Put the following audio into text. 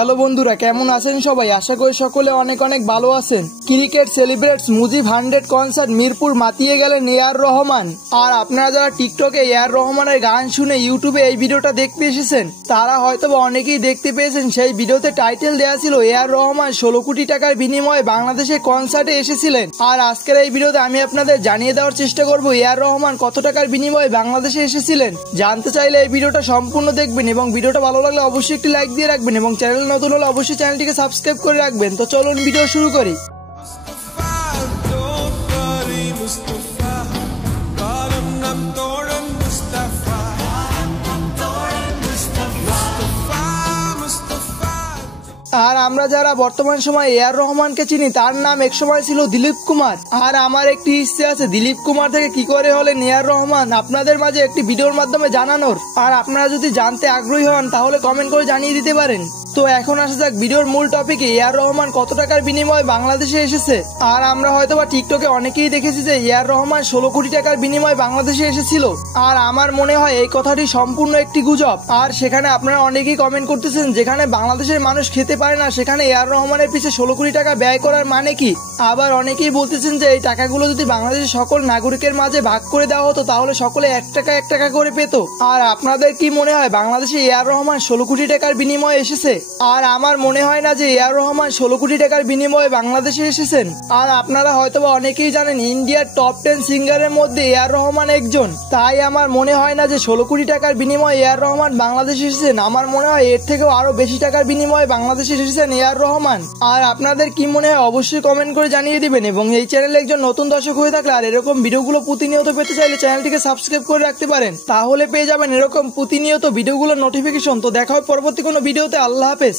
Hello বন্ধুরা, কেমন আছেন সবাই? আশা করি সকলে অনেক অনেক ভালো আছেন। Cricket celebrates Mujib 100 concert Mirpur মাতিয়ে গেলেন এআর রহমান। আর আপনারা যারা টিকটকে এআর রহমানের গান শুনে ইউটিউবে এই ভিডিওটা দেখতে এসেছেন, তারা হয়তো অনেকেই দেখতে পেয়েছেন সেই ভিডিওতে টাইটেল দেওয়া ছিল এআর রহমান 16 কোটি টাকার বিনিময়ে বাংলাদেশে কনসার্টে এসেছিলেন। আর আজকের এই ভিডিওতে আমি আপনাদের জানিয়ে দেওয়ার চেষ্টা করব এআর রহমান কত টাকার বিনিময়ে বাংলাদেশে এসেছিলেন। জানতে চাইলে এই ভিডিওটা সম্পূর্ণ দেখবেন এবং ভিডিওটা ভালো লাগলে অবশ্যই একটি লাইক দিয়ে রাখবেন এবং চ্যানেল নতুন হলে অবশ্যই চ্যানেলটিকে সাবস্ক্রাইব করে রাখবেন। তো চলুন ভিডিও শুরু করি। আর আমরা যারা বর্তমান সময় এআর রহমানকে চিনি, তার নাম এক সময় ছিল দিলীপ কুমার। আর আমার একটি ইচ্ছে আছে দিলীপ কুমার থেকে কি করে হলেন এআর রহমান আপনাদের মাঝে একটি ভিডিওর মাধ্যমে জানানোর। আর আপনারা যদি জানতে আগ্রহী হন তাহলে কমেন্ট করে জানিয়ে দিতে পারেন। তো এখন আসা যাক ভিডিওর মূল টপিকে, এআর রহমান কত টাকার বিনিময়ে বাংলাদেশে এসেছে। আর আমরা হয়তোবা টিকটকে অনেকেই দেখেছি যে এআর রহমান 16 কোটি টাকার বিনিময়ে বাংলাদেশে এসেছিল। আর আমার মনে হয় এই কথাটি সম্পূর্ণ একটি গুজব। আর সেখানে আপনারা অনেকেই কমেন্ট করতেছেন যেখানে বাংলাদেশের মানুষ খেতে পারে না সেখানে এআর রহমানের পিছে 16 কোটি টাকা ব্যয় করার মানে কি। আবার অনেকেই বলতেছেন যে এই টাকাগুলো যদি বাংলাদেশের সকল নাগরিকের মাঝে ভাগ করে দেওয়া হতো তাহলে সকলে 1 টাকা করে পেত। আর আপনাদের কি মনে হয় বাংলাদেশে এআর রহমান 16 কোটি টাকার বিনিময়ে এসেছে? আর আমার মনে হয় না যে এআর রহমান 16 কোটি টাকার বিনিময়ে বাংলাদেশে এসেছেন। আর আপনারা হয়তোবা অনেকেই জানেন ইন্ডিয়ার টপ 10 সিঙ্গারের মধ্যে এআর রহমান একজন। তাই আমার মনে হয় না যে 16 কোটি টাকার বিনিময়ে এআর রহমান বাংলাদেশে এসেছেন। আমার মনে হয় এর থেকেও আরো বেশি টাকার বিনিময়ে বাংলাদেশে এসেছেন এআর রহমান। আর আপনাদের কি মনে হয় অবশ্যই কমেন্ট করে জানিয়ে দিবেন। এবং এই চ্যানেলে একজন নতুন দর্শক হয়ে থাকলে আর এরকম ভিডিওগুলো প্রতিনিয়ত পেতে চাইলে চ্যানেলটিকে সাবস্ক্রাইব করে রাখতে পারেন, তাহলে পেয়ে যাবেন এরকম প্রতিনিয়ত ভিডিওগুলোর নোটিফিকেশন। তো দেখা হয় পরবর্তী কোনো ভিডিওতে। আল্লাহ হাফেজ।